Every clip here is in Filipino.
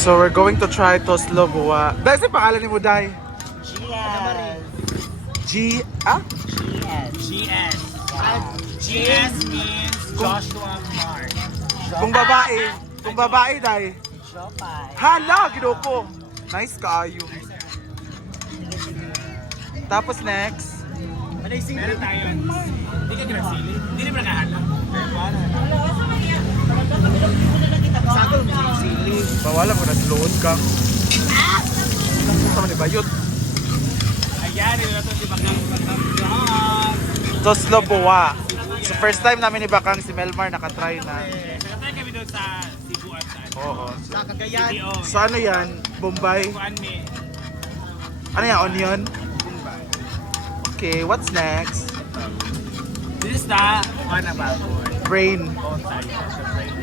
So we're going to try Toslo Buwa. Dahil sa pangalan ni mo, Day? GS. G... Ah? GS. GS. GS means Joshua Mark. Kung babae. Kung babae, Day. Jopay. Hala, ginuko. Nice kaayo. Tapos next. Meron tayo. Hindi ka ginasili. Hindi naman nakahanap. Sa akin, may sili. Bawala mo, nagload ka. Sama ni Bayot. Ayan, ito na ito si Bakang. Toslo Buwa. So first time namin ni Bakang si Melmar nakatry na. Nakatay kami doon sa Cebu at sa Oo. Sa Cagayan. So ano yan? Bombay? Kuan me. Ano yan? Onion? Bombay. Okay, what's next? This is the kuan na baboy. Brain. Oh, tayo. Sa brain.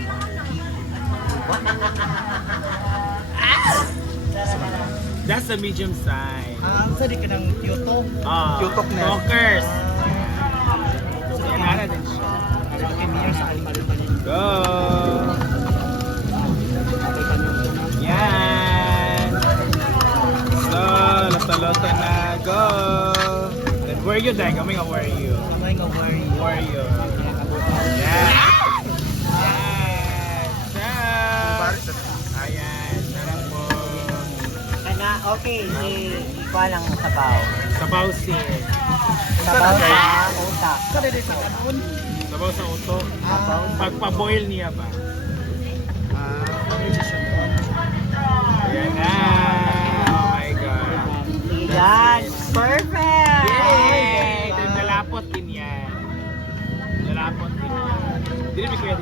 That's the medium size. Saan ka ng Kyoto? Yutok na. Smokers. Yan na din siya. Go! Yan! So, loto-loto na. Go! Then where you, Dang? Kaming where you? Where you? Yan! Yan! Ciao! Ayan, sarap po. Okay, ikuha lang sabaw. Sabaw si. Sabaw sa utak. Sabaw sa uto. Pagpa-boil niya ba? Ayan na! Oh my God! Yan! Perfect! Yay! Then lalapot din yan. Lalapot din yan. Dili mi kuya,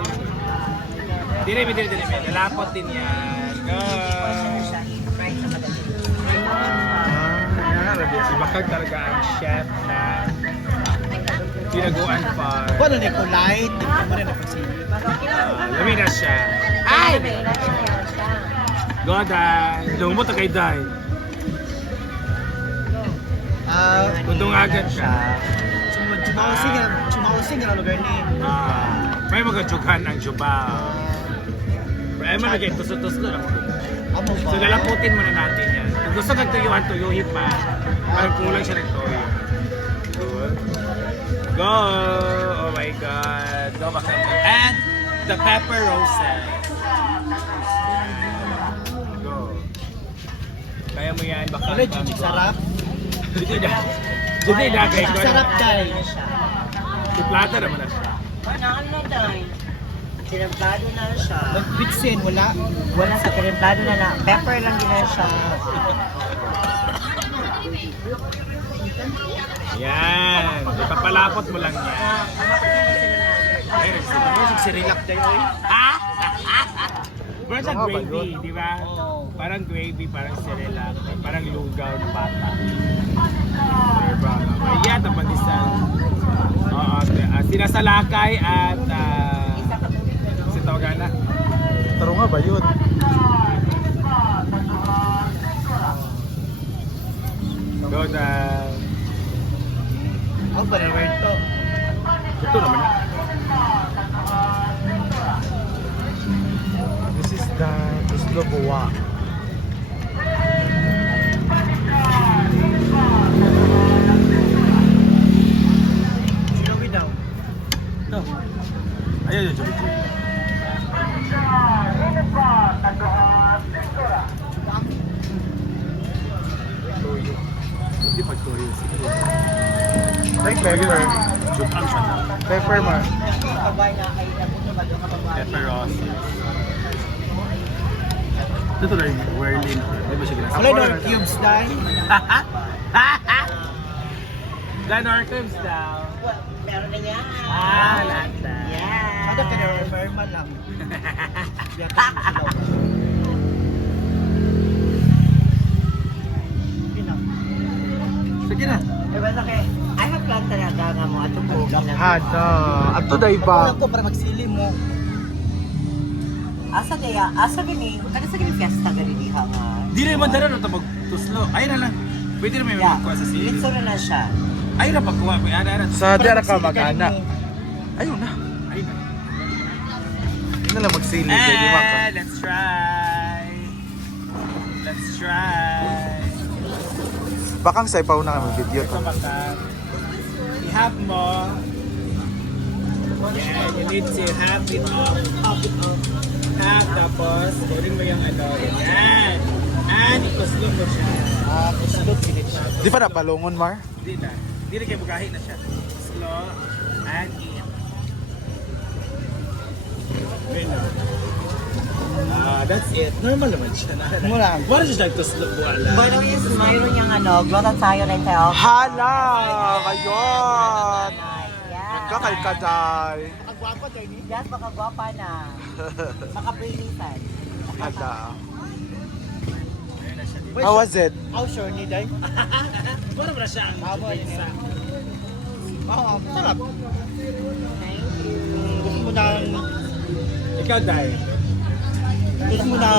dili mi. Lalapot din yan. Go! Si Bakag talaga ang chef na pinaguan pa. Ano na ko light? Tingnan mo rin ako si... Lami na siya. Ay! Go, Day. Lumot kay Day. Kundong agad siya. Chumawasing na lugar ni. May mga jugan ang jubaw. Pero ay man tusot-tusot lang. So lalaputin muna natin yan. Kung gusto kang tuyuhan, tuyuhin pa. Parang kulang siya ng toyo. Good. Go! Oh my God. Go back up. And the pepper roses. Go. Kaya mo yan. Baka Sarap. Dito na. Dito na kay ko. Sarap dahil. Si plata naman na siya. Ano dahil? Tinamplado na siya. Bitsin, wala. Wala sa tinamplado na na. Pepper lang din na siya. Yan. Ipapalapot mo lang yan. Ay, nagsirilak tayo eh. Ha? Pero sa gravy, di ba? Parang gravy, parang sirilak. Parang lugaw ng bata. Diba? Ayan, tapandisan. Oo, sinasalakay at si Tawagana. Taro nga ba yun? Go down. Ako pa na to. Ito naman na. This is the Toslo Buwa. Sinowi daw. Ito. Ayun, yun, yun. Toyo. Hindi pag toyo. Like pepper. Jupang siya na. Pepper ma. Kabay na ay napunta ba doon kapag Pepper roses. Ito na yung whirling. Di ba siya ginasa? Wala daw cubes dahil. Glanor cubes daw. meron na yan. Lata. Yan. Ada ka na referma lang. Sige na. Diba na kay, ay mag-plan talaga nga mo ato po. Hada. Ato day ba? Ako para magsili mo. Asa gani, kada sa gani fiesta gani diha nga. Di rin man dala no ito magtuslo. Ayun na lang. Pwede rin may Yeah, magkuha sa sili. litso na siya. Ayun na pagkuha. May ana-ana. Sa diara ka mag-ana. Ayun na. Ayun na. Hindi na lang magsili. Kaya di ka. Let's try. try. Bakang saipaw na kami video to. Ito bakang. I-half mo. Yeah, you need to half it off. Half it off. Half, tapos, kunin mo yung ano. Yan. And, ikuslog mo siya. Kuslog pinit siya. Di pa napalungon, Mar? Hindi na. Hindi na kayo bugahin na siya. Slow and in. Wait na. That's it. Normal naman siya. Mo lang. Wala siya nagtuslog. Wala. Bueno, is mayroon niyang glutathione tayo. Hala! Ngayon! Yes. Kakalkaday. Agwapa tayo ni. Yes, makagwapa na. Makaprilisan. Hala. How was it? How sure ni Day? Wala ba na siya ang Tama yun isa? Oo, sarap. Thank you. Gusto mo nang Ikaw, Day. Paano?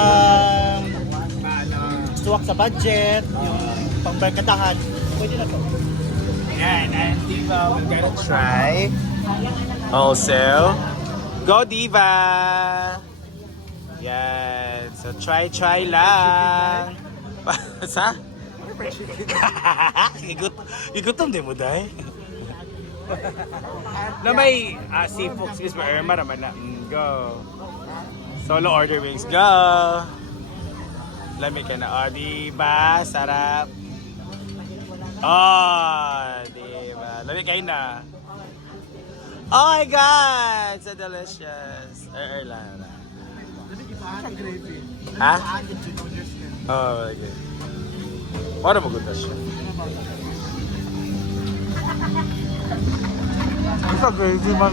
suwak sa budget, yung pangbarkadahan. Pwede na to. Yan, and Diva, we're gonna try. Also, go Diva! Yan, so try lang. Sa? Igutom din mo, Day. Na may seafood, excuse me, Irma naman na. Go. Solo order wings, go! Lamig ka na. O, diba? Sarap. Oh, diba? Lamig kayo na. Oh my God! So delicious. Lang. Ha? Oh, okay. Ano mo ganda siya? Isa gravy man.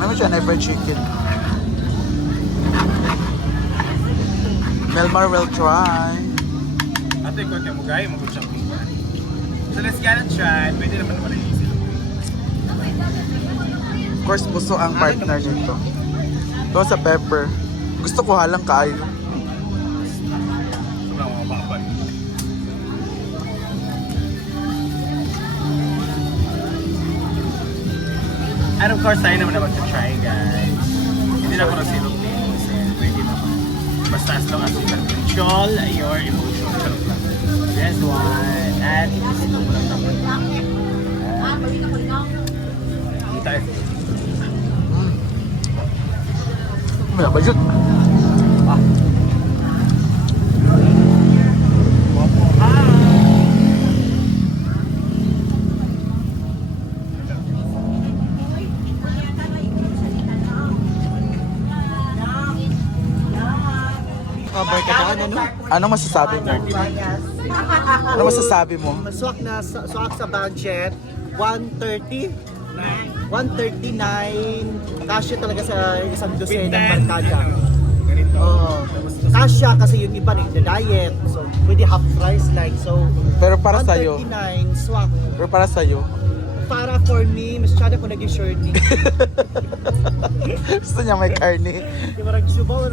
Ano siya na fried chicken? Melmar will try. Ate, konti mo gaya, mag siyang pinggan. So let's get it tried. Pwede naman naman yung easy. Of course, puso ang partner nito. Ito sa pepper. Gusto ko halang kaayo. Sobrang mababad. And of course, tayo naman mag-try, guys. Hindi na ako nasilog din kasi pwede naman. Basta as long as you can control your emotion. Charot lang. This one. And isilog mo lang naman. Hindi tayo. May budget. Barkadahan ano? Anong masasabi mo? Ano masasabi mo? Masuwak na suwak sa budget 130 139 kasya talaga sa isang dosen ng barkada. Ganito. Oo. Kasya kasi yung iba diet. So, pwede half price like. So, Pero para sa'yo. 139 swak. Pero para sa'yo. Para for me, masyado ko naging shorty. Gusto niya may karne. Di ba nagsubaw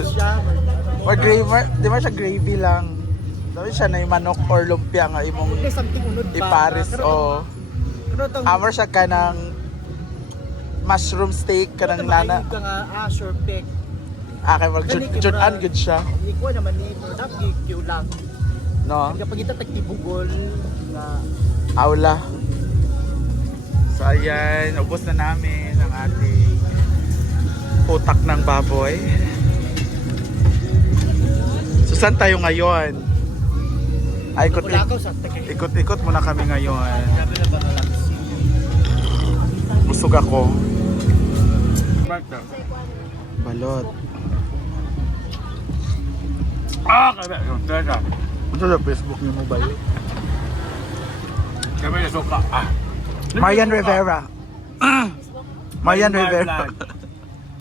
siya. Or gravy, di ba siya gravy lang? Sabi siya na yung manok or lumpia nga imong May something unod ba? iparis o amor siya ka ng mushroom steak ka ng nana. Ka nga, sure pick. Kay mag judan good siya. Hindi ko naman ni product GQ lang. No? Kapag ito tagtibugol na Aula. So ayan, ubos na namin ang ating utak ng baboy. So saan tayo ngayon? Ay, Kulakaw sa takay. ikot-ikot muna kami ngayon. Grabe na ba na lang si Busog ako. Balot. Kaya yung teka. Ito sa Facebook niyo mo ba yun? Kaya may suka. Marian Rivera. Marian Rivera.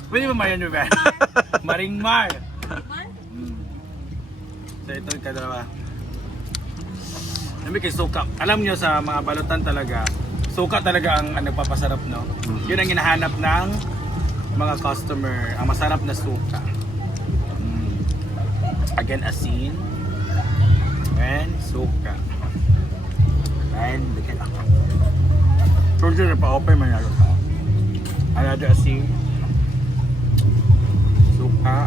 Pwede ba Marian Rivera? Maringmar. So ito yung kadalawa. Sabi kay suka. Alam nyo sa mga balutan talaga, suka talaga ang nagpapasarap, no? Yun ang hinahanap ng mga customer. Ang masarap na suka. Again, asin. And suka. And bigyan ako. Pero dyan, pa-open man yaro ka. Another asin. Suka.